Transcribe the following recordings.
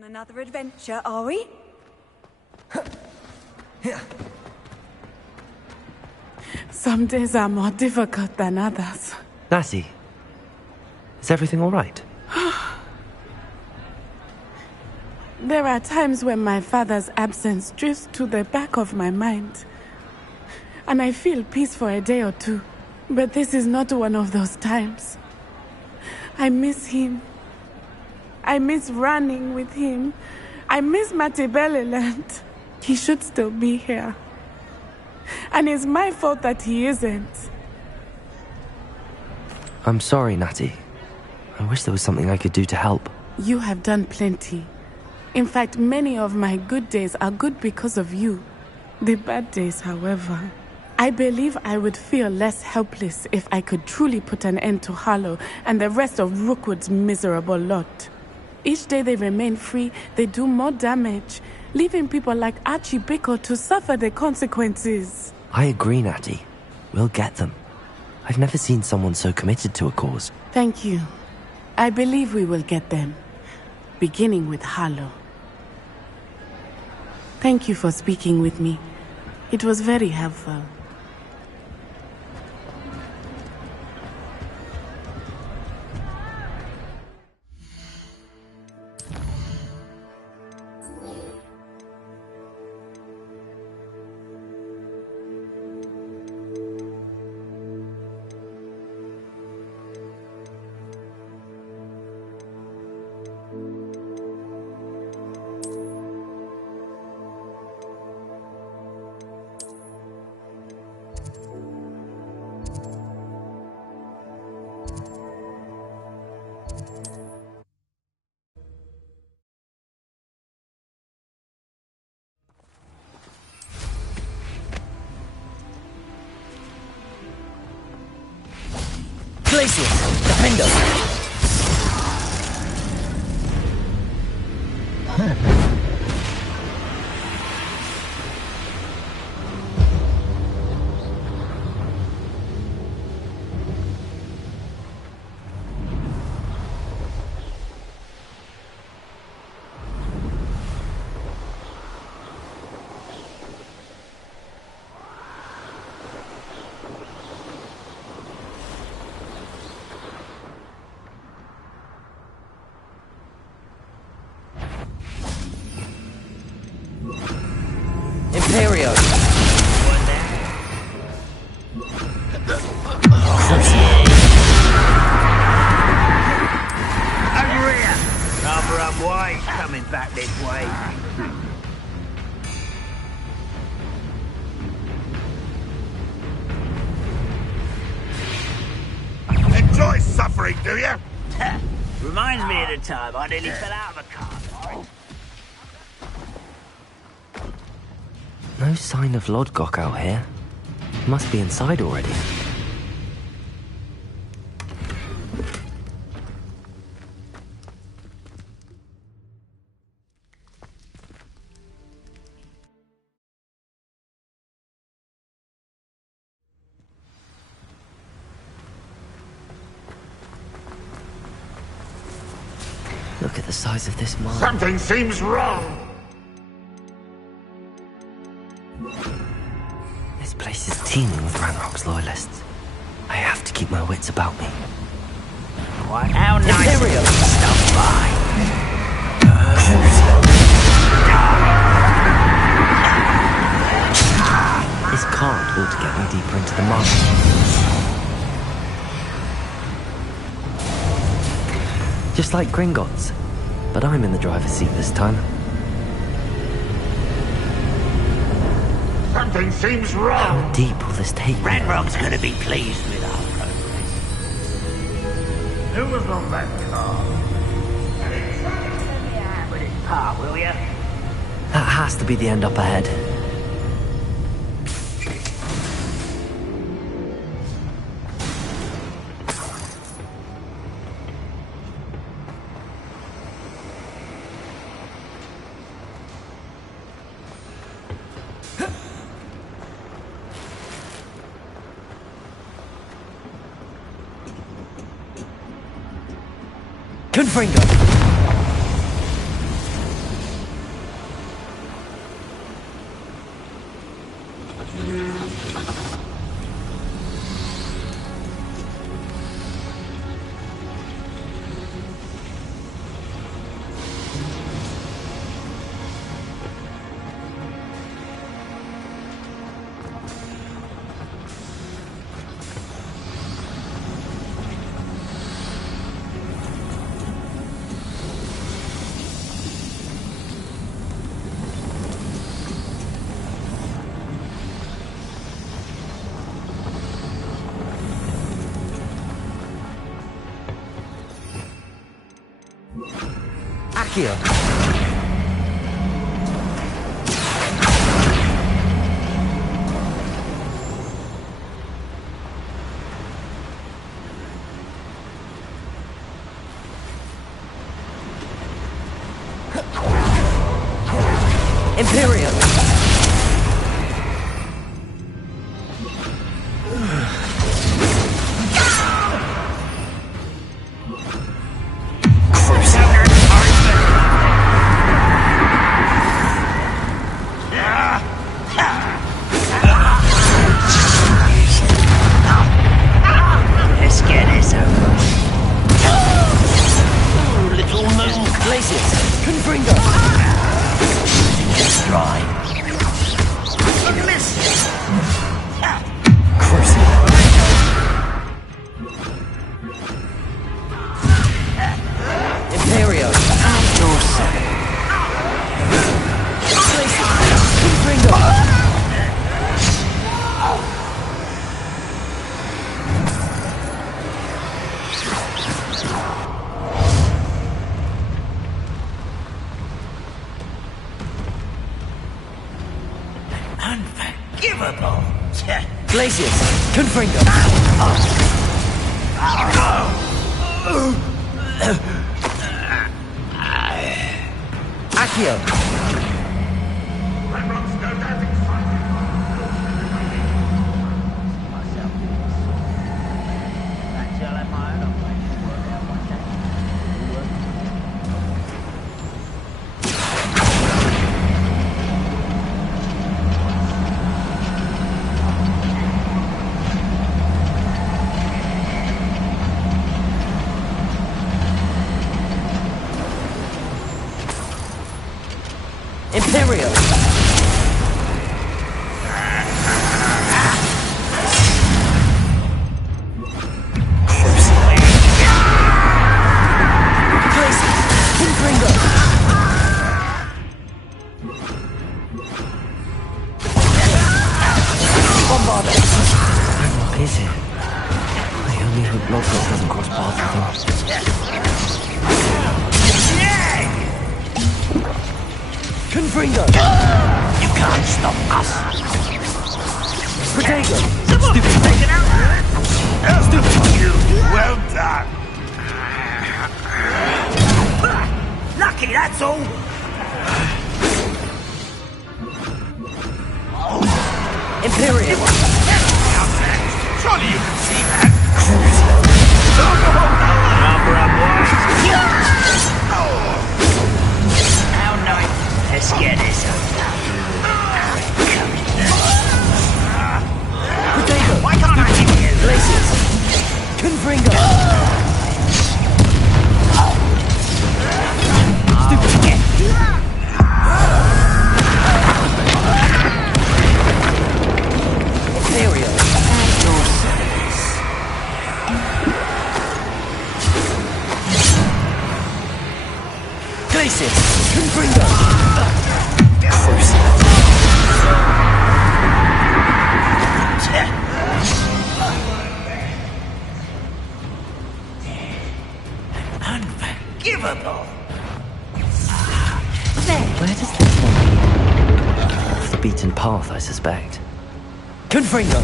On another adventure, are we? Some days are more difficult than others. Lassie, is everything all right? There are times when my father's absence drifts to the back of my mind, and I feel peace for a day or two. But this is not one of those times. I miss him. I miss running with him. I miss Matibeleland. He should still be here. And it's my fault that he isn't. I'm sorry, Natty. I wish there was something I could do to help. You have done plenty. In fact, many of my good days are good because of you. The bad days, however, I believe I would feel less helpless if I could truly put an end to Harlow and the rest of Rookwood's miserable lot. Each day they remain free, they do more damage, leaving people like Archie Bickle to suffer the consequences. I agree, Natty. We'll get them. I've never seen someone so committed to a cause. Thank you. I believe we will get them, beginning with Harlow. Thank you for speaking with me. It was very helpful. Glacius, defend us! Imperio! Over here! Rather unwise coming back this way. Enjoy suffering, do you? Reminds me of the time I nearly fell out of a car. No sign of Lodgok out here. Must be inside already. Look at the size of this mine. Something seems wrong. This place is teeming with Ranrock's loyalists. I have to keep my wits about me. What? How nice Imperio! stuff by. This cart ought to get me deeper into the mine. Just like Gringotts, but I'm in the driver's seat this time. Something seems How wrong. deep will this take me? Ranrock's gonna be pleased with our progress. Who was on that car? With his part, will ya? That has to be the end up ahead. Confringo! Accio. Imperial. Let's get this over. Little moon glaciers. Confringo. Just dry. Look at this! Imperio. Outdoor seven. Glaciers. Confringo. Unforgivable. Glaciers. Confringo. Accio. Imperial. Glaciers. Confringo. Bombarder. What is it? I only hope Lodgok doesn't cross paths with him. Confringo. You can't stop us. Protego. Stupid taken out. Stupid you. Well done. Lucky, that's all. Imperial. Surely you can see that. Number up How nice. Let's get this over. Protego. Why can't I hit you? Glaciers. Confringo. Imperial. Glaciers. Confringo. Unforgivable. Where does this one lead? Off the beaten path, I suspect. Confringo.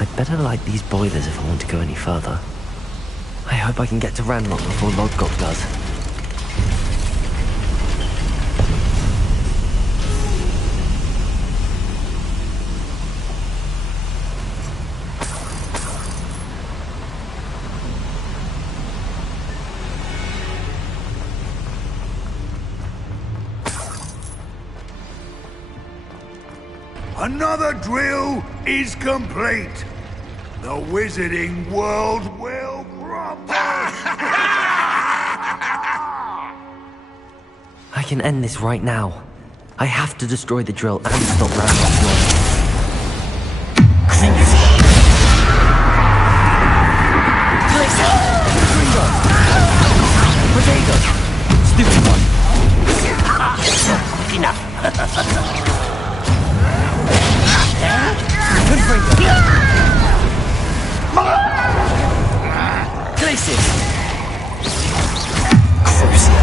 I'd better light these boilers if I want to go any further. I hope I can get to Ranrock before Lodgok does. Another drill is complete. The wizarding world will crumble. I can end this right now. I have to destroy the drill and stop Ranrock's noise. Potato! Stupid one! Enough. Confringo! Glacis! Crucio!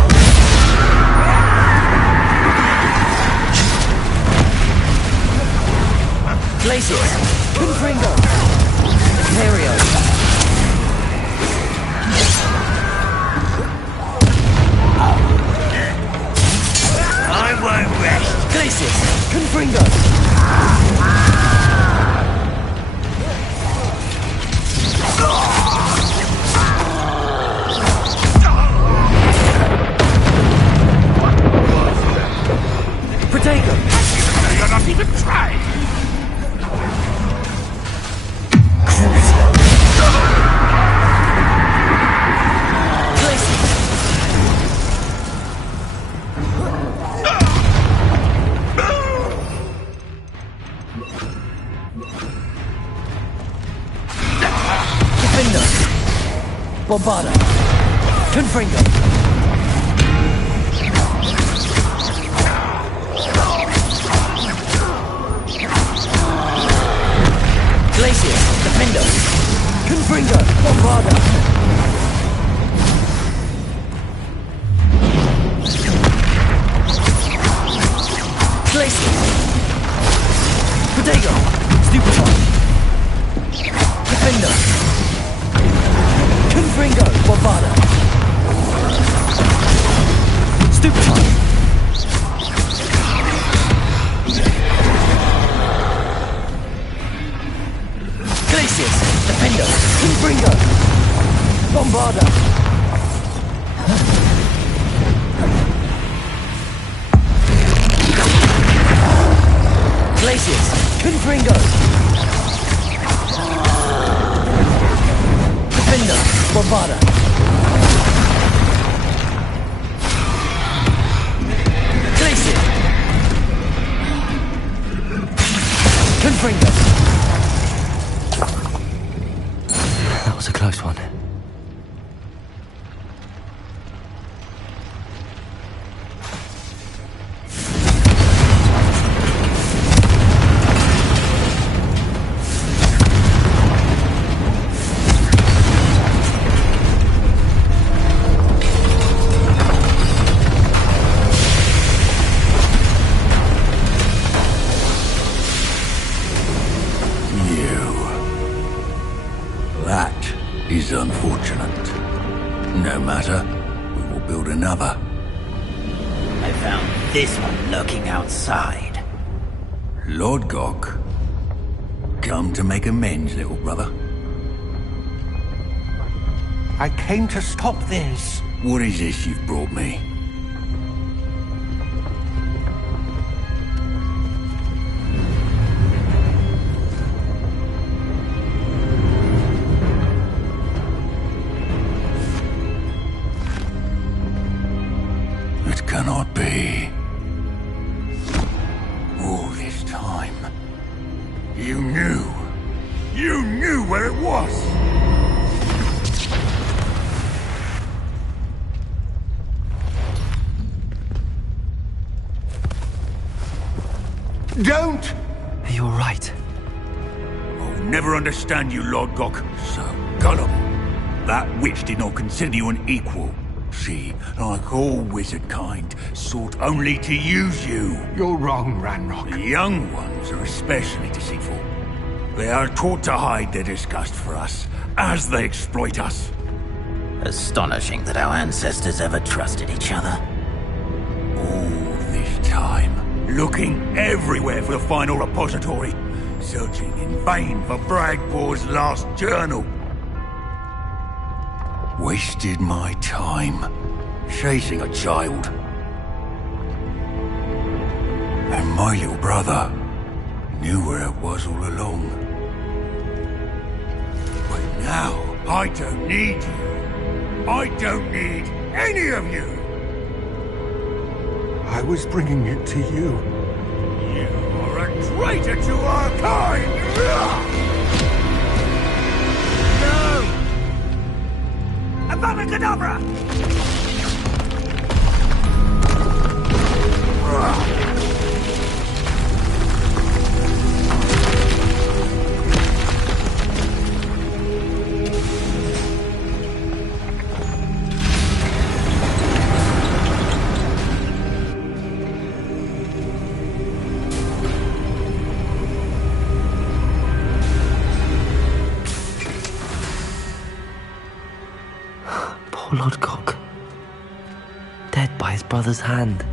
Glacis! Confringo! Imperio! I won't rest. Glacis! Confringo! Protego! You're not even trying. Defender! Bombada! Confringo! Glacius! Defender! Confringo! Bombada! Glacius! Protego! Stupefy! Defender! Confringo! Bombada! Stupefy! Glacius! Defender! Confringo! Bombada! Glacius! Confringo! Defender! Bombada! Glacius! Confringo! That was a close one. That is unfortunate. No matter, we will build another. I found this one lurking outside. Lord Gok, come to make amends, little brother. I came to stop this. What is this you've brought me? It cannot be. All this time, you knew. You knew where it was. Don't! Are you alright? I'll never understand you, Lord Gok. So gullible. That witch did not consider you an equal. She, like all wizard kind, sought only to use you. You're wrong, Ranrock. The young ones are especially deceitful. They are taught to hide their disgust for us, as they exploit us. Astonishing that our ancestors ever trusted each other. All this time, looking everywhere for the final repository, searching in vain for Bragpaw's last journal. Wasted my time chasing a child. And my little brother knew where it was all along. But now, I don't need you. I don't need any of you. I was bringing it to you. You are a traitor to our kind! No! Avada Kedavra! Poor Lodgok. Dead by his brother's hand.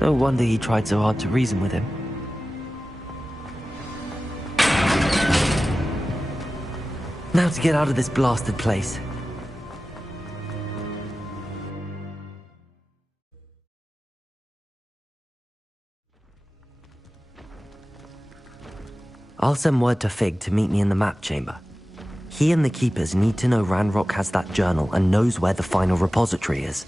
No wonder he tried so hard to reason with him. Now to get out of this blasted place. I'll send word to Fig to meet me in the map chamber. He and the Keepers need to know Ranrock has that journal and knows where the final repository is.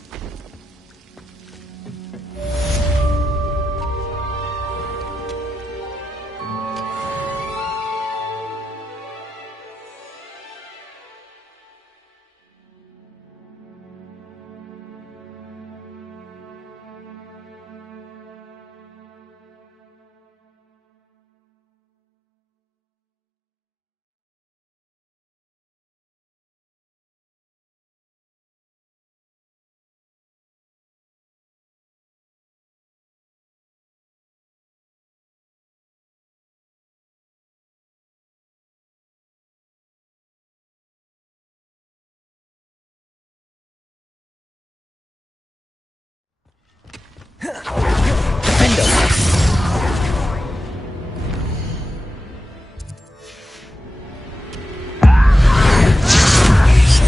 Defender!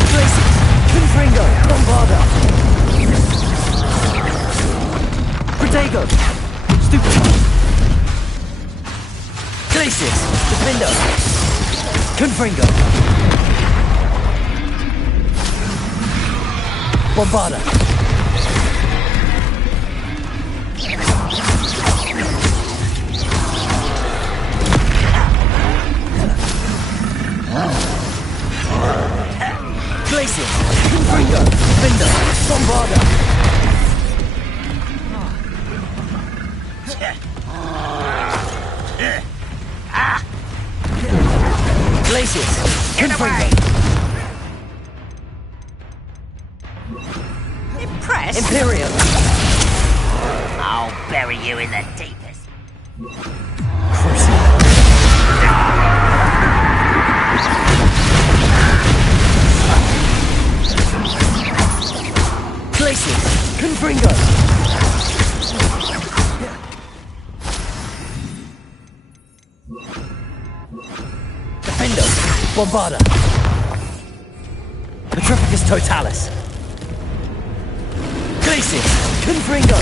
Glacius! Confringo! Bombarda! Protego! Stupefy! Glacius! Defender! Confringo! Bombarda! Glacius! Confringo! Defender! Bombarda! Glacius! Confringo! Impressed? Imperium! I'll bury you in the deepest. Glacius! Confringo! Defendo! Bombarda! Petrificus Totalis! Glacius! Confringo!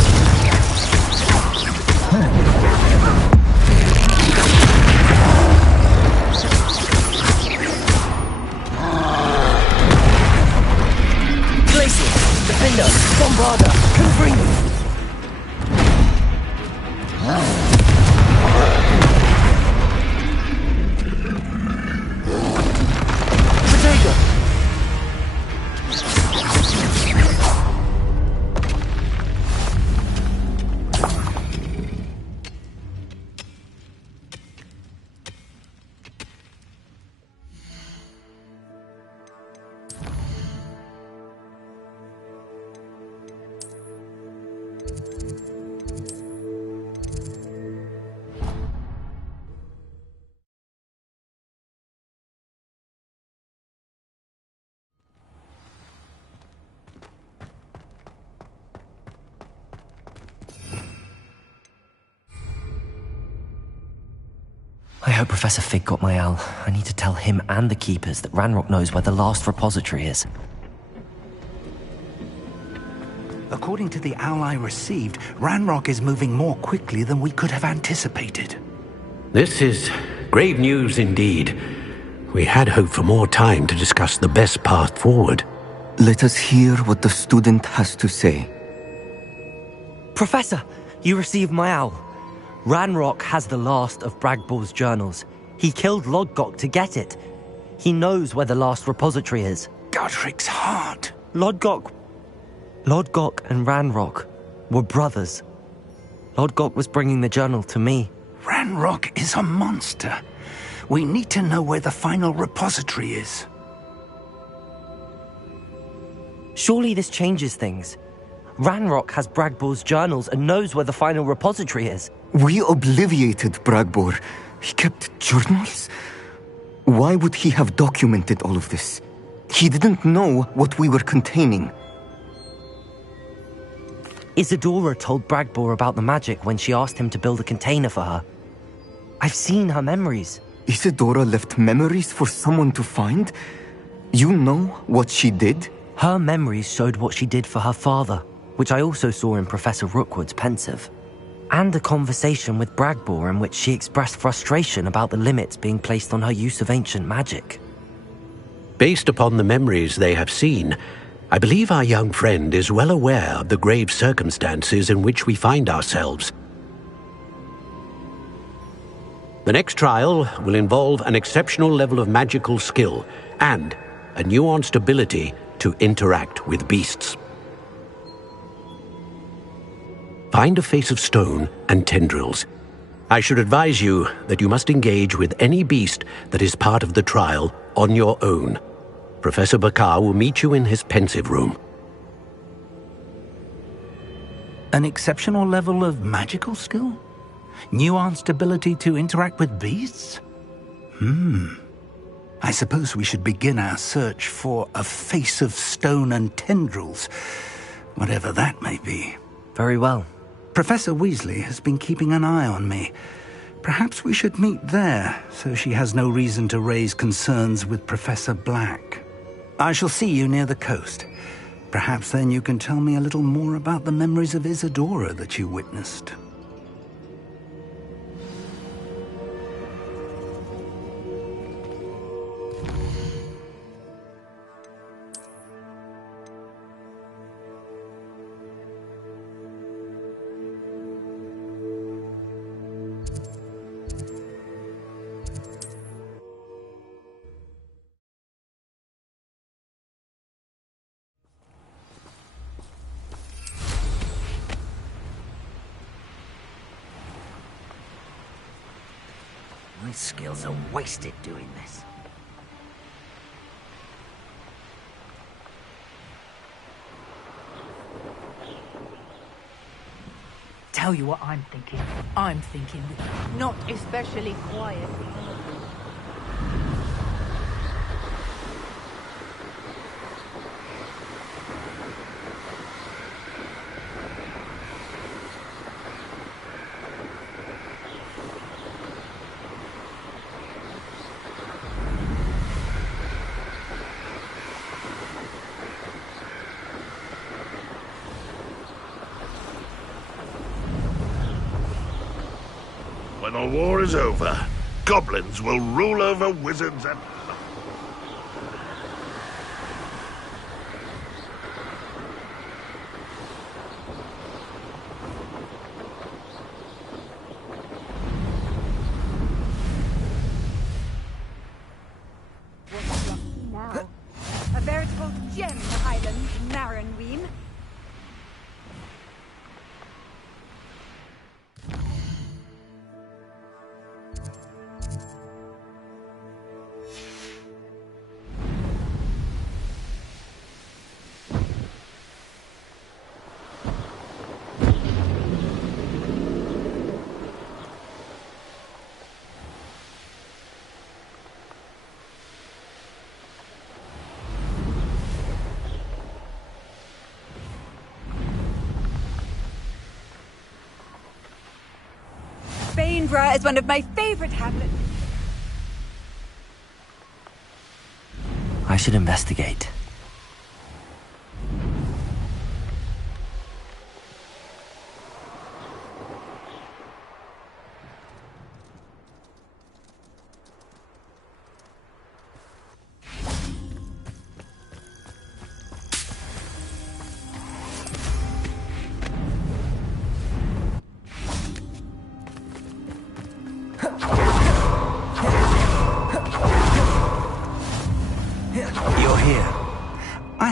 Glacius! Defender! Bombarda! Confringo! Protego! I hope Professor Fig got my owl. I need to tell him and the Keepers that Ranrock knows where the last repository is. According to the owl I received, Ranrock is moving more quickly than we could have anticipated. This is grave news indeed. We had hoped for more time to discuss the best path forward. Let us hear what the student has to say. Professor, you received my owl. Ranrock has the last of Bragbor's journals. He killed Lodgok to get it. He knows where the last repository is. Godric's heart. Lodgok and Ranrock were brothers. Lodgok was bringing the journal to me. Ranrock is a monster. We need to know where the final repository is. Surely this changes things. Ranrock has Bragbor's journals and knows where the final repository is. We obliviated Bragbor. He kept journals? Why would he have documented all of this? He didn't know what we were containing. Isadora told Bragbor about the magic when she asked him to build a container for her. I've seen her memories. Isadora left memories for someone to find? You know what she did? Her memories showed what she did for her father, which I also saw in Professor Rookwood's pensive. And a conversation with Bragbor in which she expressed frustration about the limits being placed on her use of ancient magic. Based upon the memories they have seen, I believe our young friend is well aware of the grave circumstances in which we find ourselves. The next trial will involve an exceptional level of magical skill and a nuanced ability to interact with beasts. Find a face of stone and tendrils. I should advise you that you must engage with any beast that is part of the trial on your own. Professor Bakar will meet you in his pensive room. An exceptional level of magical skill? Nuanced ability to interact with beasts? I suppose we should begin our search for a face of stone and tendrils, whatever that may be. Very well. Professor Weasley has been keeping an eye on me. Perhaps we should meet there, so she has no reason to raise concerns with Professor Black. I shall see you near the coast. Perhaps then you can tell me a little more about the memories of Isadora that you witnessed. My skills are wasted doing this. Tell you what I'm thinking. I'm thinking not especially quiet. When the war is over, goblins will rule over wizards and... Now, a veritable gem in the Highlands, Narrenween. Bainbra is one of my favorite hamlets. I should investigate.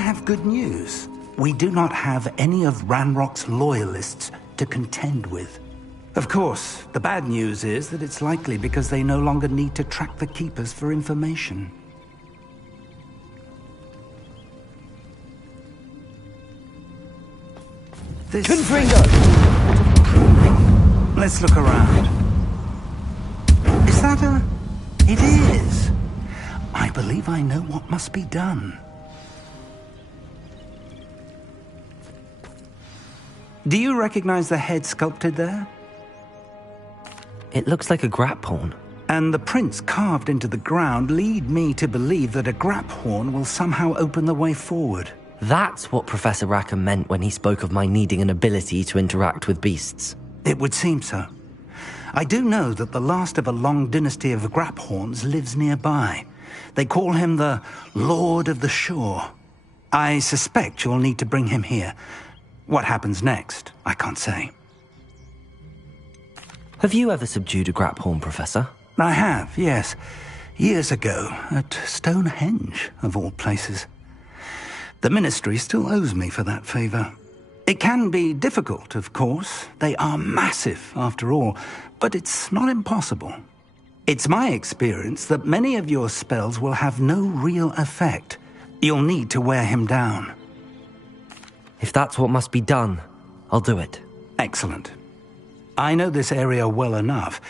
have good news. We do not have any of Ranrock's loyalists to contend with. Of course, the bad news is that it's likely because they no longer need to track the Keepers for information. Confringo! Let's look around. Is that a... It is. I believe I know what must be done. Do you recognize the head sculpted there? It looks like a grap horn. And the prints carved into the ground lead me to believe that a grap horn will somehow open the way forward. That's what Professor Rackham meant when he spoke of my needing an ability to interact with beasts. It would seem so. I do know that the last of a long dynasty of grap horns lives nearby. They call him the Lord of the Shore. I suspect you'll need to bring him here. What happens next, I can't say. Have you ever subdued a grap horn, Professor? I have, yes. Years ago, at Stonehenge, of all places. The Ministry still owes me for that favor. It can be difficult, of course. They are massive, after all, but it's not impossible. It's my experience that many of your spells will have no real effect. You'll need to wear him down. If that's what must be done, I'll do it. Excellent. I know this area well enough.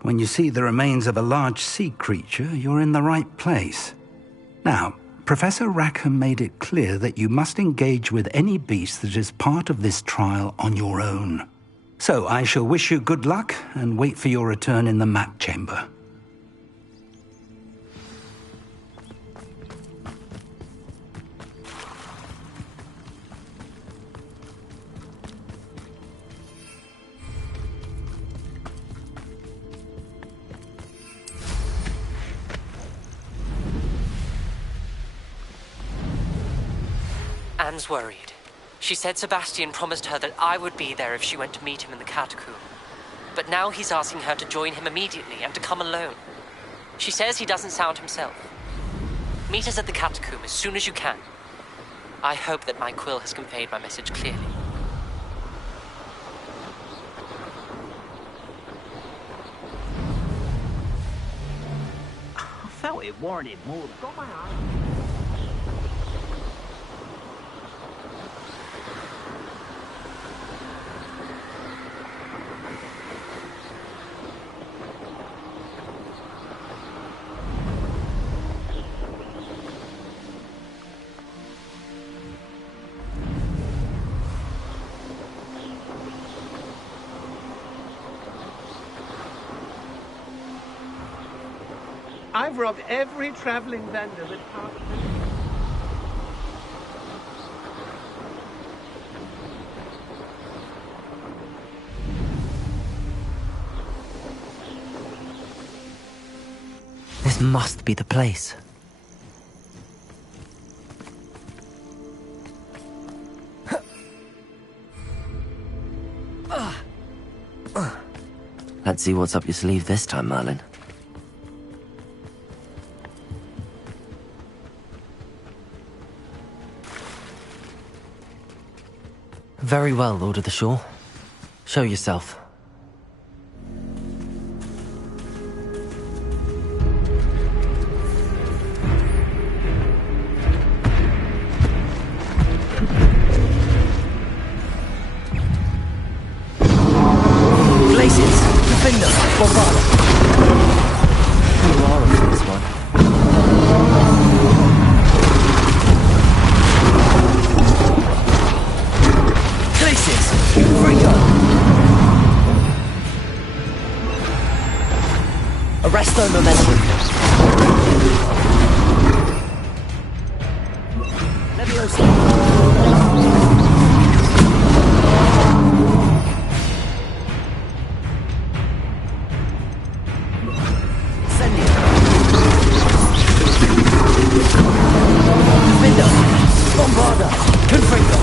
When you see the remains of a large sea creature, you're in the right place. Now, Professor Rackham made it clear that you must engage with any beast that is part of this trial on your own. So I shall wish you good luck and wait for your return in the map chamber. Anne's worried. She said Sebastian promised her that I would be there if she went to meet him in the catacomb. But now he's asking her to join him immediately and to come alone. She says he doesn't sound himself. Meet us at the catacomb as soon as you can. I hope that my quill has conveyed my message clearly. I felt it warranted more. Got my eye. I've robbed every traveling vendor that passed through. This must be the place. Let's see what's up your sleeve this time, Merlin. Very well, Lord of the Shore. Show yourself. Glaciers! Defender! Bombarda! You are on this one. Arresto momentum. Leviosa. Sendia. Defender. Bombarda. Confringo.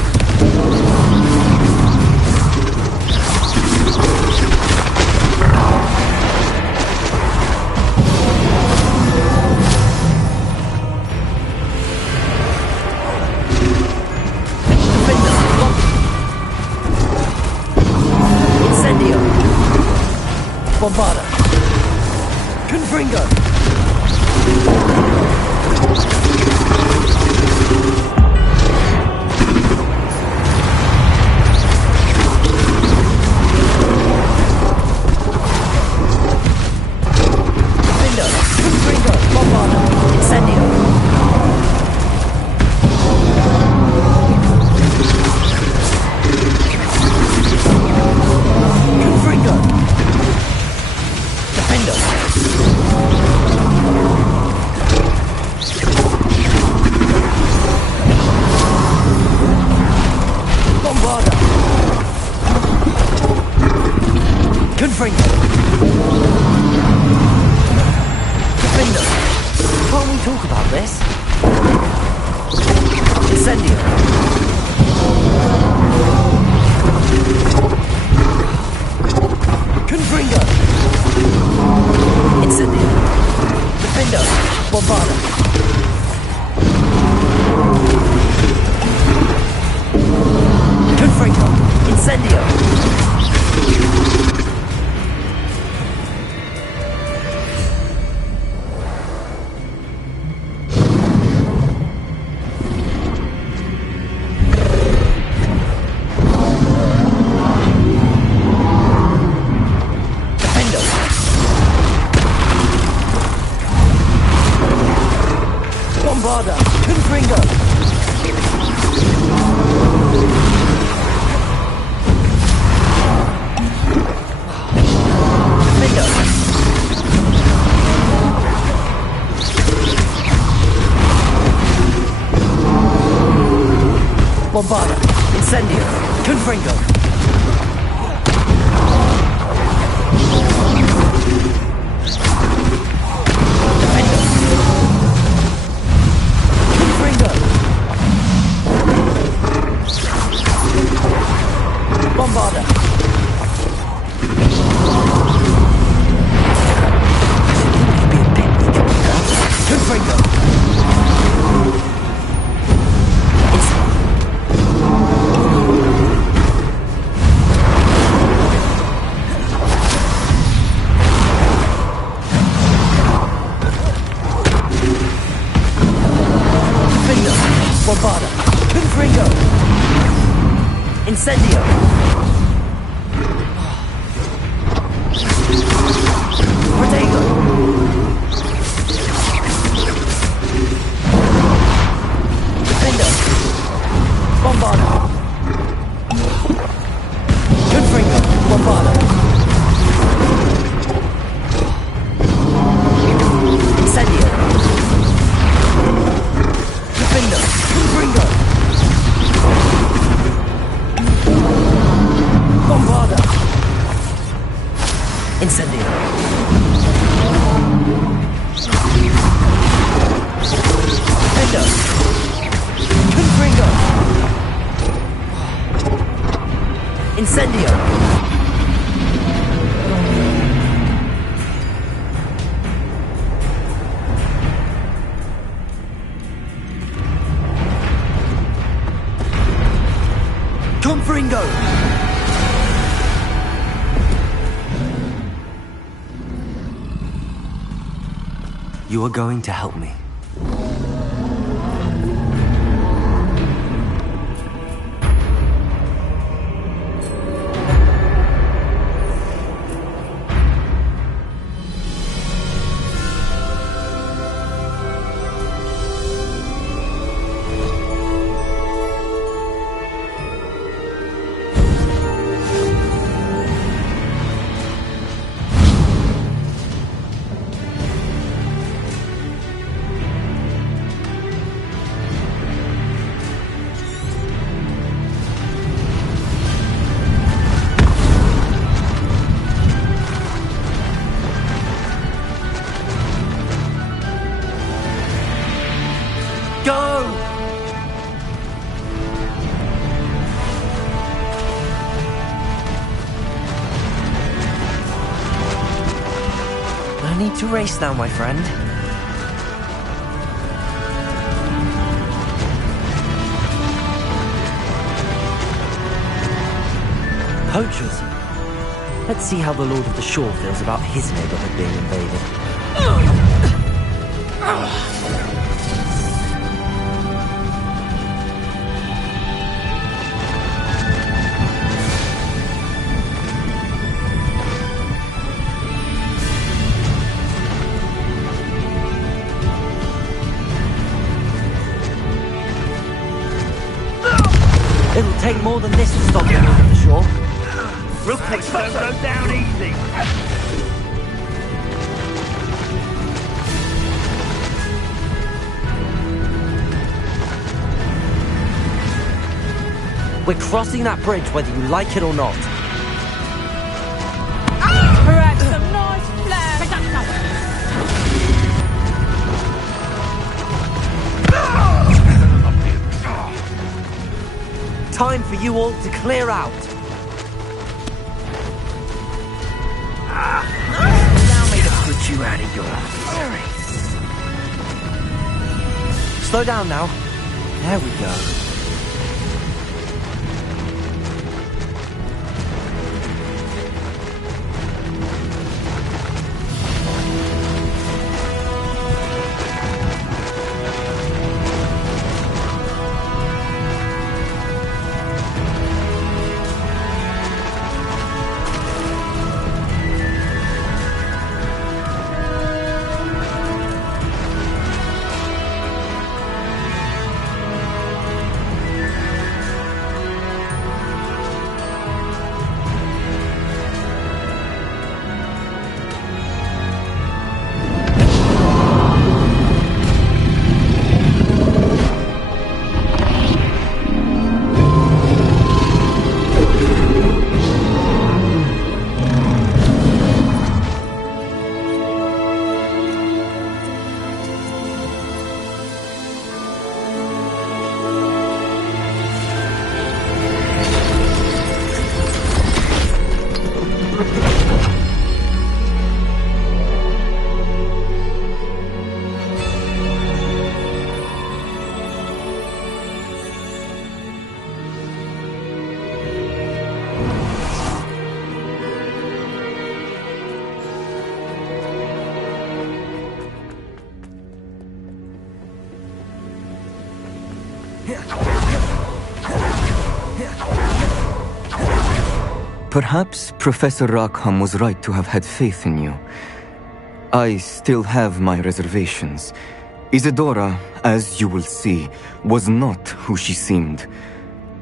Bombarda! Confringo! Confringo! Confringo! Bombarda! Incendio! Confringo! Defendo! Bombarda! Confringo! Defendo! Can't we talk about this? Incendio! Confringo! Incendio! Defendo! Bombarda! Confringo! Incendio! Defendo! Bombarda! Confringo! Defendo! Bombarda! Incendio! Confringo! Defendo! Confringo! Bombarda! Confringo! Defendo! Bombarda! Confringo! Incendio! Protego! Defendo! Bombarda! Confringo! Bombarda! Incendio! Defendo! Confringo! Bombarda! Incendio! Defendo! Confringo! Incendio! Confringo! You are going to help me. Need to race now, my friend. Poachers? Let's see how the Lord of the Shore feels about his neighborhood being invaded. It'll take more than this to stop the Lord of the Shore. Rookwoods don't go down easy. We're crossing that bridge whether you like it or not. Perhaps some nice flash. Time for you all to clear out. Allow me to put you out of your misery. Slow down now. There we go. Perhaps Professor Rackham was right to have had faith in you. I still have my reservations. Isadora, as you will see, was not who she seemed.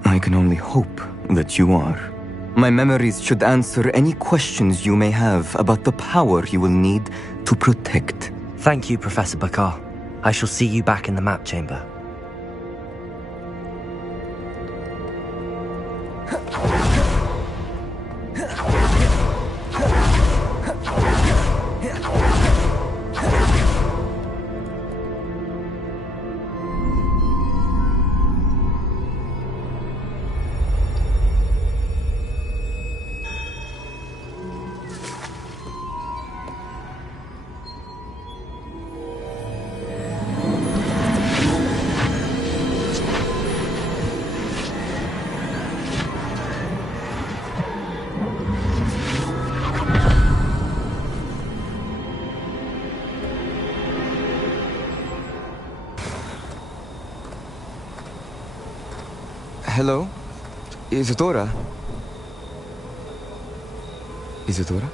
I can only hope that you are. My memories should answer any questions you may have about the power you will need to protect. Thank you, Professor Bakar. I shall see you back in the map chamber. Hello? Isadora? Isadora?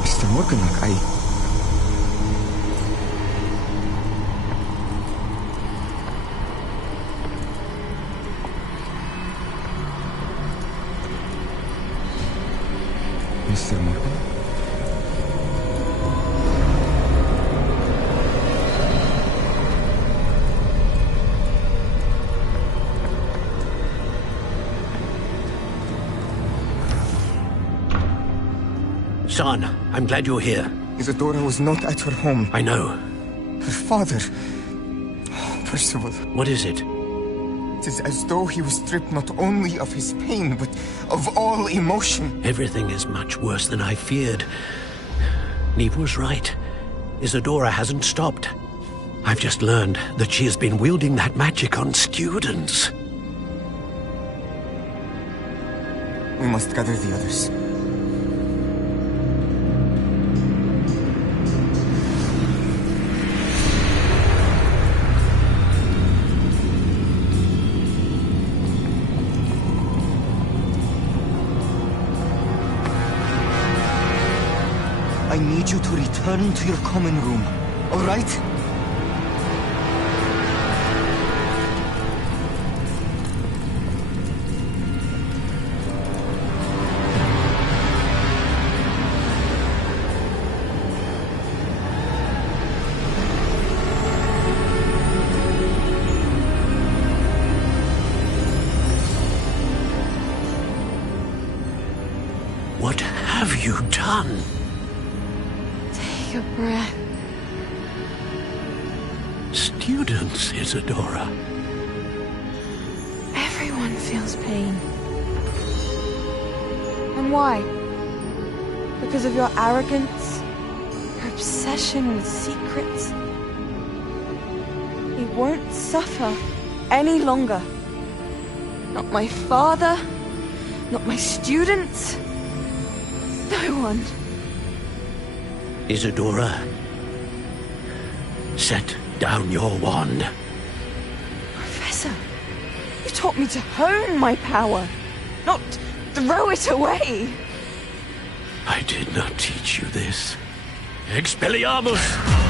Mr. Morganach, Mr. Morgan? Son, I'm glad you're here. Isadora was not at her home. I know. Her father... Percival. What is it? It is as though he was stripped not only of his pain, but of all emotion. Everything is much worse than I feared. Neve was right. Isadora hasn't stopped. I've just learned that she has been wielding that magic on students. We must gather the others. I need you to return to your common room, all right? What have you done? Take a breath. Students, Isadora. Everyone feels pain. And why? Because of your arrogance? Your obsession with secrets? He won't suffer any longer. Not my father, not my students, no one. Isadora, set down your wand. Professor, you taught me to hone my power, not throw it away. I did not teach you this. Expelliarmus!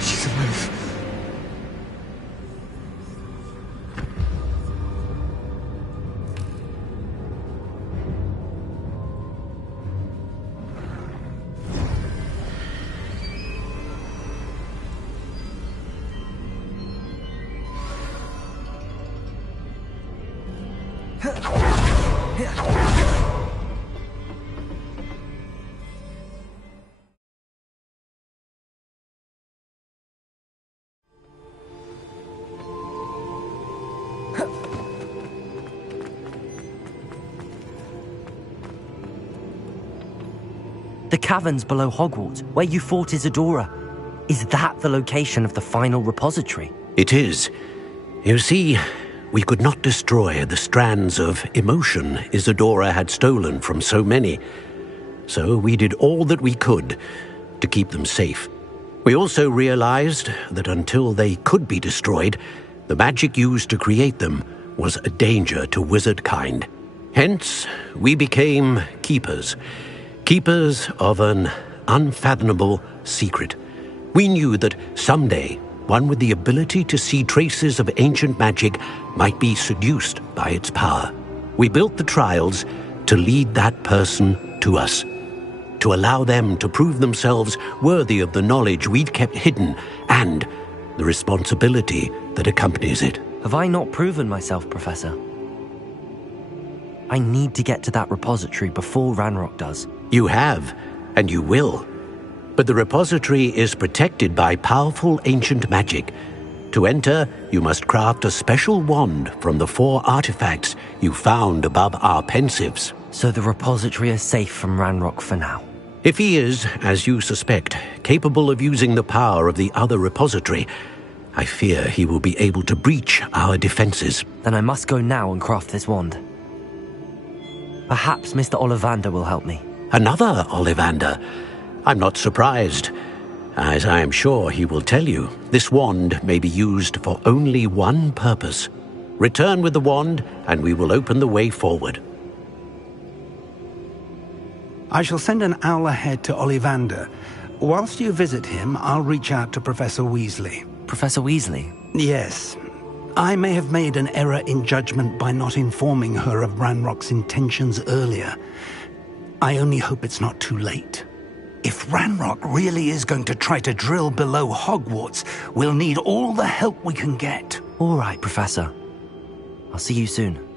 She's alive. The caverns below Hogwarts, where you fought Isadora. Is that the location of the final repository? It is. You see, we could not destroy the strands of emotion Isadora had stolen from so many. So we did all that we could to keep them safe. We also realized that until they could be destroyed, the magic used to create them was a danger to wizard kind. Hence, we became keepers. Keepers of an unfathomable secret. We knew that someday, one with the ability to see traces of ancient magic might be seduced by its power. We built the trials to lead that person to us, to allow them to prove themselves worthy of the knowledge we'd kept hidden and the responsibility that accompanies it. Have I not proven myself, Professor? I need to get to that repository before Ranrock does. You have, and you will. But the repository is protected by powerful ancient magic. To enter, you must craft a special wand from the 4 artifacts you found above our pensives. So the repository is safe from Ranrock for now? If he is, as you suspect, capable of using the power of the other repository, I fear he will be able to breach our defenses. Then I must go now and craft this wand. Perhaps Mr. Ollivander will help me. Another Ollivander. I'm not surprised. As I am sure he will tell you, this wand may be used for only one purpose. Return with the wand, and we will open the way forward. I shall send an owl ahead to Ollivander. Whilst you visit him, I'll reach out to Professor Weasley. Professor Weasley? Yes. I may have made an error in judgment by not informing her of Ranrock's intentions earlier. I only hope it's not too late. If Ranrock really is going to try to drill below Hogwarts, we'll need all the help we can get. All right, Professor. I'll see you soon.